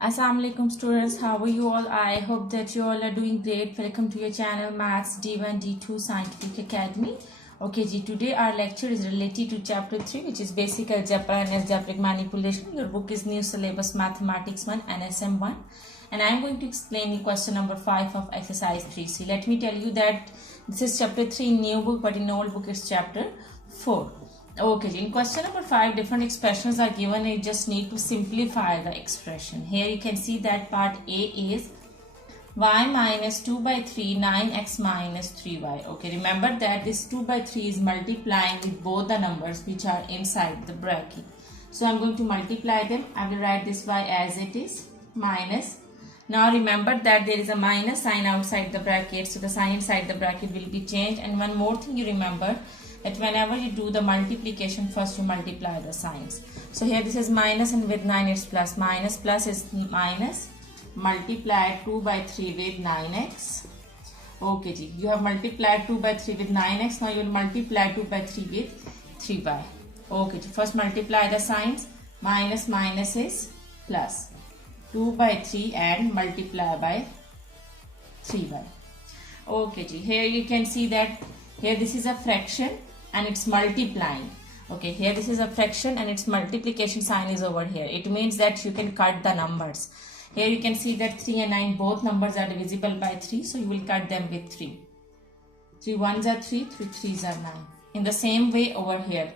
Assalamualaikum students, how are you all? I hope that you all are doing great. Welcome to your channel Maths D1 D2 Scientific Academy. Okay ji, today our lecture is related to chapter 3, which is basic algebra and algebraic manipulation. Your book is New Syllabus Mathematics 1 NSM 1, and I am going to explain the question number 5 of exercise 3c. Let me tell you that this is chapter 3 in new book, but in old book it's chapter 4. Okay, in question number 5, different expressions are given. You just need to simplify the expression. Here you can see that part A is y minus 2 by 3 9x minus 3y. Okay, remember that this 2 by 3 is multiplying with both the numbers which are inside the bracket. So I'm going to multiply them. I will write this y as it is minus. Now remember that there is a minus sign outside the bracket, so the sign inside the bracket will be changed. And one more thing you remember, that whenever you do the multiplication, first you multiply the signs. So here this is minus and with 9 it's plus. Minus plus is minus. Multiply 2 by 3 with 9x. Okay ji, you have multiplied 2 by 3 with 9x. Now you will multiply 2 by 3 with 3y. Okay ji, first multiply the signs. Minus minus is plus. 2 by 3 and multiply by 3y. Okay ji, here you can see that here this is a fraction and it's multiplying. Okay, here this is a fraction and its multiplication sign is over here. It means that you can cut the numbers. Here you can see that 3 and 9 both numbers are divisible by 3, so you will cut them with 3. 3 1s are 3, 3 3s are 9. In the same way over here,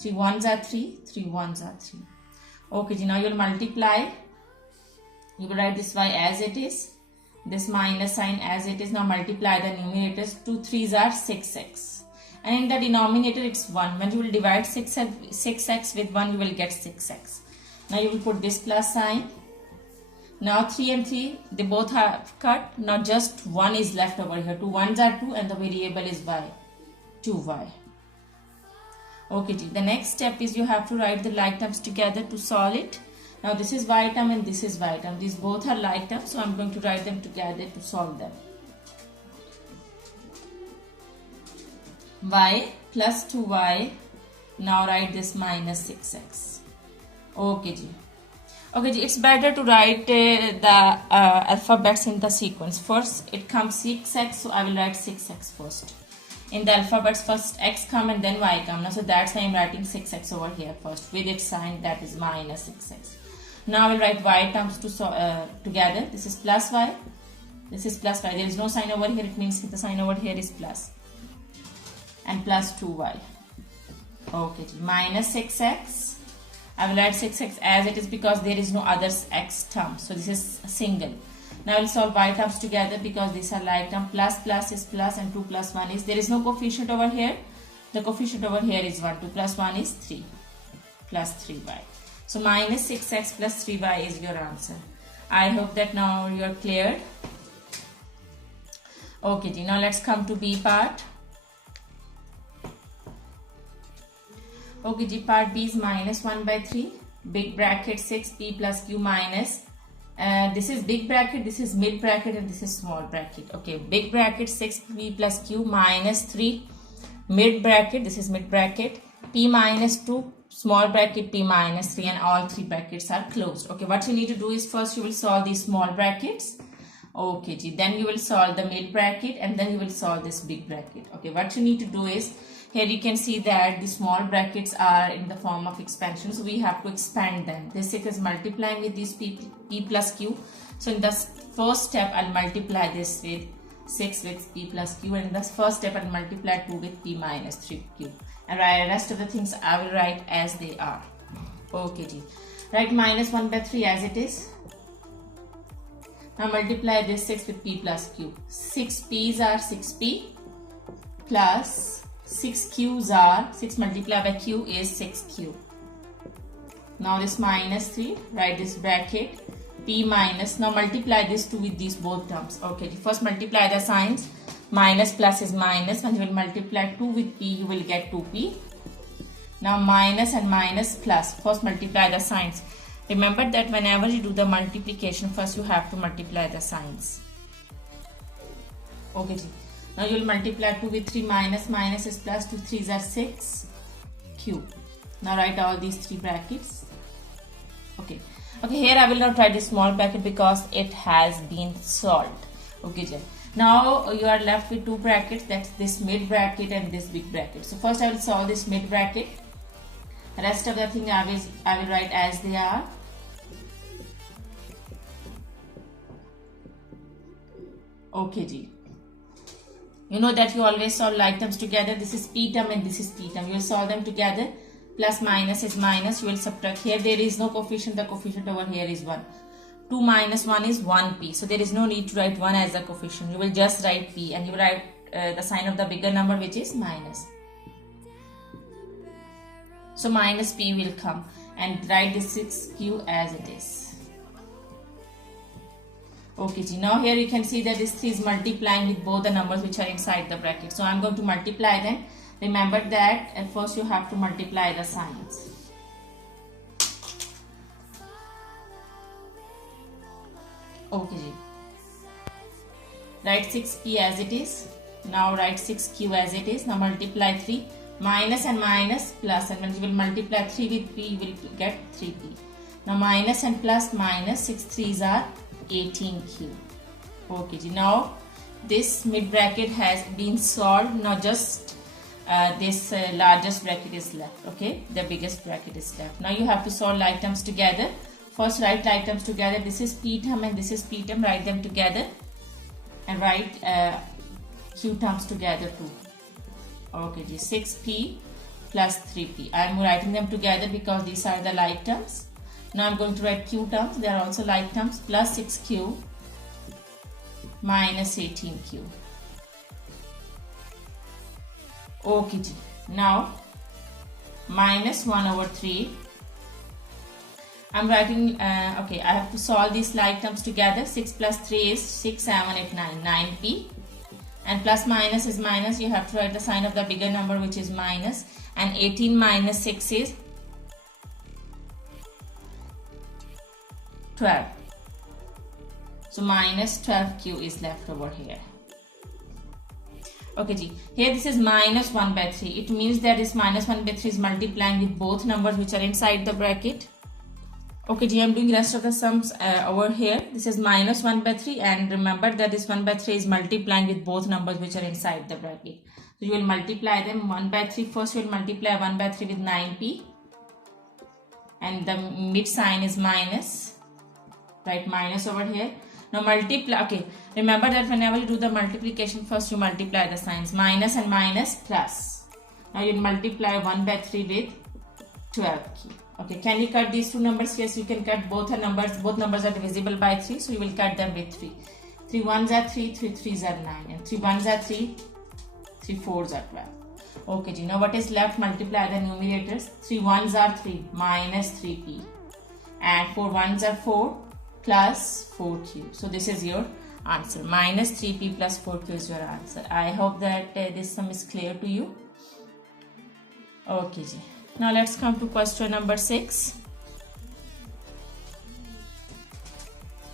3 1s are 3, 3 1s are 3. Okay, now you will multiply. You will write this y as it is, this minus sign as it is. Now multiply the numerators. 2 3s are 6x. And in the denominator it's 1. When you will divide 6x with 1, you will get 6x. Now you will put this plus sign. Now 3 and 3, they both have cut. Now just 1 is left over here. 2 1s are 2 and the variable is y. 2y. Okay, the next step is you have to write the like terms together to solve it. Now this is y term and this is y term. These both are like terms, so I'm going to write them together to solve them. Y plus 2y. Now write this minus 6x. Okay ji. Okay ji, it's better to write the alphabets in the sequence. First it comes 6x, so I will write 6x first. In the alphabets, first x come and then y come. Now, so that's why I'm writing 6x over here first with its sign, that is minus 6x. Now I will write y terms together. This is plus y. This is plus y. There is no sign over here. It means the sign over here is plus. And plus 2y. Okay, minus 6x. I will write 6x as it is because there is no other x term. So this is single. Now I will solve y terms together because these are like term. Plus plus is plus and 2 plus 1 is. There is no coefficient over here. The coefficient over here is 1. 2 plus 1 is 3. Plus 3y. So minus 6x plus 3y is your answer. I hope that now you are clear. Okay, now let's come to B part. Okay, G part B is minus 1 by 3, big bracket 6p plus q minus, this is big bracket, this is mid bracket, and this is small bracket. Okay, big bracket 6p plus q minus 3, mid bracket, this is mid bracket, p minus 2, small bracket, p minus 3, and all three brackets are closed. Okay, what you need to do is first you will solve these small brackets. Okay, G, then you will solve the mid bracket and then you will solve this big bracket. Okay, what you need to do is, here you can see that the small brackets are in the form of expansion, so we have to expand them. This 6 is multiplying with this p plus q. So in the first step, I'll multiply this with 6 with p plus q, and in the first step, I'll multiply 2 with p minus 3q. And the rest of the things I will write as they are. Okay, G. Write minus 1 by 3 as it is. Now multiply this 6 with p plus q. 6p's are 6p plus 6q's are, 6 multiplied by q is 6q. Now this minus 3, write this bracket, p minus, now multiply this 2 with these both terms. Okay, first multiply the signs, minus plus is minus, when you will multiply 2 with p, you will get 2p. Now minus and minus plus, first multiply the signs. Remember that whenever you do the multiplication, first you have to multiply the signs. Okay, now you will multiply 2 with 3 minus, minus is plus, 2 3s are 6, q. Now write all these three brackets. Okay, Okay, here I will not write this small bracket because it has been solved. Okay, Jay. Now you are left with two brackets, that's this mid bracket and this big bracket. So first I will solve this mid bracket. The rest of the thing I will write as they are. Okay, G. You know that you always solve like terms together. This is p term and this is p term. You will solve them together. Plus minus is minus. You will subtract. Here there is no coefficient. The coefficient over here is 1. 2 minus 1 is 1p. So there is no need to write 1 as a coefficient. You will just write p and you will write the sign of the bigger number, which is minus. So minus p will come, and write this 6q as it is. Okay, G. Now here you can see that this 3 is multiplying with both the numbers which are inside the bracket. So I am going to multiply them. Remember that at first you have to multiply the signs. Okay, G. Write 6p as it is. Now write 6q as it is. Now multiply 3. Minus and minus plus, and when you will multiply 3 with p, you will get 3p. Now minus and plus minus, 6 3s are 18q. Okay, G. Now this mid bracket has been solved. Now just this largest bracket is left. Okay, the biggest bracket is left. Now you have to solve like terms together. First write like terms together. This is p term and this is p term. Write them together and write q terms together too. Okay, G. 6p plus 3p. I am writing them together because these are the like terms. Now I am going to write q terms. They are also like terms. Plus 6q minus 18q. Okay, G. Now minus 1 over 3. I am writing, okay, I have to solve these like terms together. 6 plus 3 is 6, 7, 8, 9, 9p. And plus minus is minus. You have to write the sign of the bigger number, which is minus. And 18 minus 6 is 12. So minus 12q is left over here. Okay, G. Here this is minus 1 by 3. It means that this minus 1 by 3 is multiplying with both numbers which are inside the bracket. Okay, G, I am doing rest of the sums over here. This is minus 1 by 3, and remember that this 1 by 3 is multiplying with both numbers which are inside the bracket. So you will multiply them. 1 by 3, first you will multiply 1 by 3 with 9p, and the mid sign is minus. Write minus over here. Now multiply. Okay, remember that whenever you do the multiplication, first you multiply the signs. Minus and minus plus. Now you will multiply 1 by 3 with 12q. Okay, can you cut these two numbers? Yes, you can cut both the numbers. Both numbers are divisible by 3, so you will cut them with 3. 3 1s are 3, 3 3s are 9, and 3 1s are 3, 3 4s are 12. Okay, G. Now what is left? Multiply the numerators. 3 1s are 3 minus 3p, and 4 1s are 4 plus 4q. So this is your answer. Minus 3p plus 4q is your answer. I hope that this sum is clear to you. Okay, G. Now let's come to question number 6.